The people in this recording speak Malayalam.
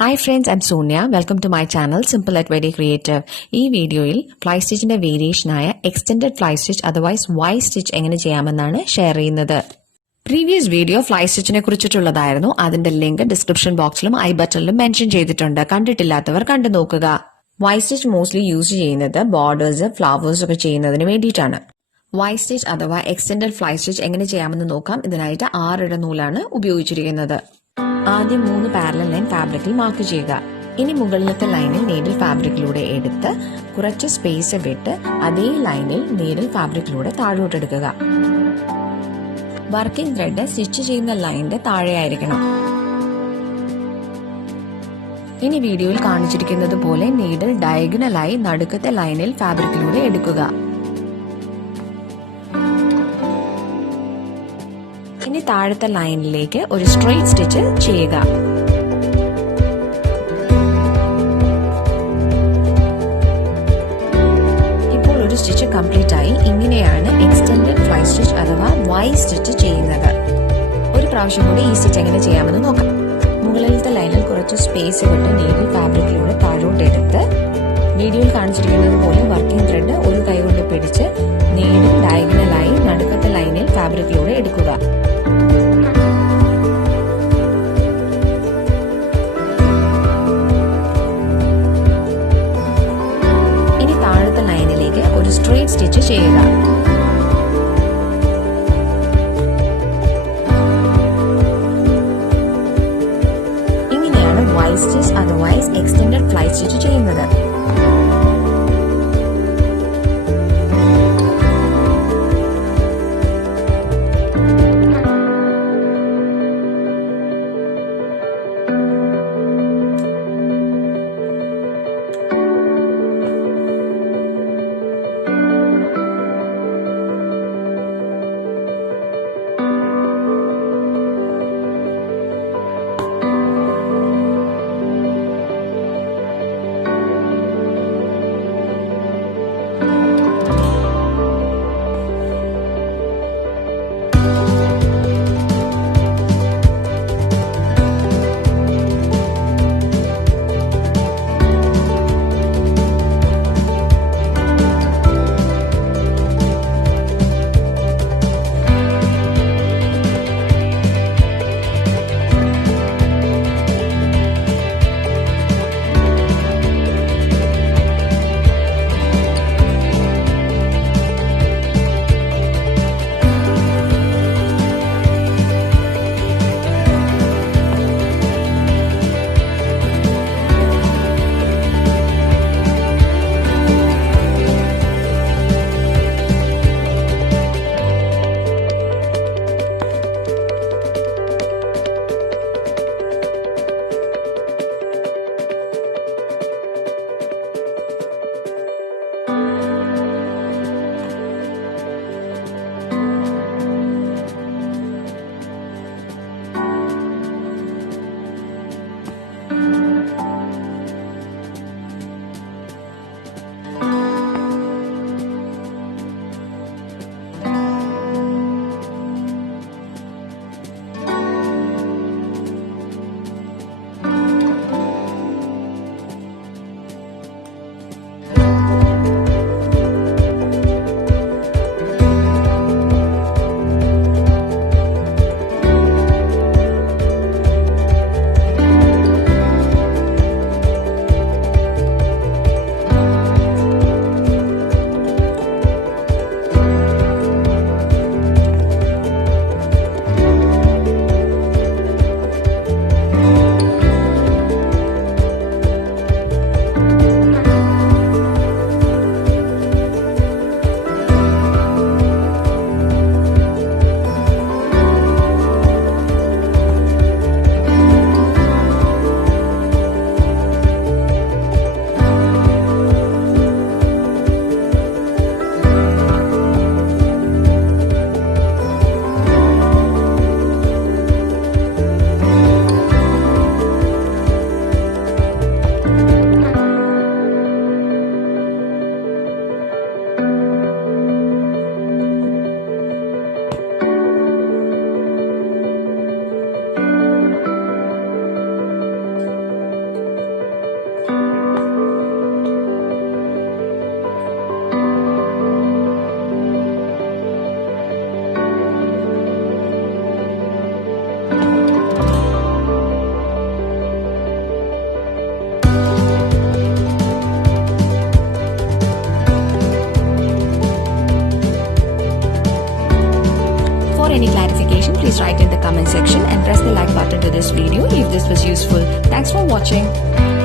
Hi friends, I'm Sonia. Welcome to my channel Simple at Very Creative. ഈ വീഡിയോയിൽ ഫ്ലൈ സ്റ്റിച്ചിന്റെ വേരിയേഷനായ എക്സ്റ്റെൻഡഡ് ഫ്ലൈ സ്റ്റിച്ച് അഥവാ വൈ സ്റ്റിച്ച് എങ്ങനെ ചെയ്യാമെന്നാണ് ഷെയർ ചെയ്യുന്നത്. പ്രീവിയസ് വീഡിയോ ഫ്ലൈ സ്റ്റിച്ചിനെ കുറിച്ചിട്ടുള്ളതായിരുന്നു. അതിന്റെ ലിങ്ക് ഡിസ്ക്രിപ്ഷൻ ബോക്സിലും ഐ ബട്ടണിലും മെൻഷൻ ചെയ്തിട്ടുണ്ട്. കണ്ടിട്ടില്ലാത്തവർ കണ്ടു നോക്കുക. വൈ സ്റ്റിച്ച് മോസ്റ്റ്ലി യൂസ് ചെയ്യുന്നത് ബോർഡേഴ്സ്, ഫ്ലവേഴ്സ് ഒക്കെ ചെയ്യുന്നതിന് വേണ്ടിയിട്ടാണ്. വൈ സ്റ്റിച്ച് അഥവാ എക്സ്റ്റെൻഡഡ് ഫ്ലൈ സ്റ്റിച്ച് എങ്ങനെ ചെയ്യാമെന്ന് നോക്കാം. ഇതിനായിട്ട് 6 ഇഴ നൂലാണ് ഉപയോഗിച്ചിരിക്കുന്നത്. ആദ്യം 3 പാരലൽ ലൈൻ ഫാബ്രിക്കിൽ മാർക്ക് ചെയ്യുക. ഇനി മുകളിലത്തെ ലൈനിൽ നീഡിൽ ഫാബ്രിക്കിലൂടെ എടുത്ത് കുറച്ച് സ്പേസ് വിട്ട് അതേ ലൈനിൽ നീഡിൽ ഫാബ്രിക്കിലൂടെ താഴോട്ടെടുക്കുക. വർക്കിംഗ് ത്രെഡ് സ്റ്റിച്ച് ചെയ്യുന്ന ലൈനിന്റെ താഴെയായിരിക്കണം. ഇനി വീഡിയോയിൽ കാണിച്ചിരിക്കുന്നത് പോലെ നീഡിൽ ഡയഗണലായി നടുക്കത്തെ ലൈനിൽ ഫാബ്രിക്കിലൂടെ എടുക്കുക. ഇനി താഴത്തെ ലൈനിലേക്ക് ഒരു സ്ട്രെയിറ്റ് സ്റ്റിച്ച് ചെയ്യുക. ഇപ്പോൾ ഒരു സ്റ്റിച്ച് കംപ്ലീറ്റ് ആയി. ഇങ്ങനെയാണ് എക്സ്റ്റെൻഡഡ് ഫ്ലൈ സ്റ്റിച്ച് അഥവാ വൈ സ്റ്റിച്ച് ചെയ്യുന്നത്. ഒരു പ്രാവശ്യം കൂടി ഈ സ്റ്റിച്ച് എങ്ങനെ ചെയ്യാമെന്ന് നോക്കാം. മുകളിലത്തെ ലൈനിൽ കുറച്ച് സ്പേസ് വിട്ട് നീഡിൽ ഫാബ്രിക്കിലൂടെ താഴോട്ട് എടുത്ത് വീഡിയോയിൽ കാണിച്ചിരിക്കുന്നത് പോലെ വർക്കിംഗ് ത്രെഡ് ഒരു കൈ കൊണ്ട് പിടിച്ച് നീഡിൽ ഡയഗണലായി നടുക്കത്തെ ലൈനിൽ ഫാബ്രിക്കിലൂടെ എടുക്കുക. ലൈനിലേക്ക് ഒരു സ്ട്രെയിറ്റ് സ്റ്റിച്ച് ചെയ്യുക. ഇങ്ങനെയാണ് വൈ സ്റ്റിച്ച് അഥവാ എക്സ്റ്റെൻഡഡ് ഫ്ലൈ സ്റ്റിച്ച് ചെയ്യുന്നത്. any clarification, please write in the comment section and press the like button to this video if this was useful. Thanks for watching.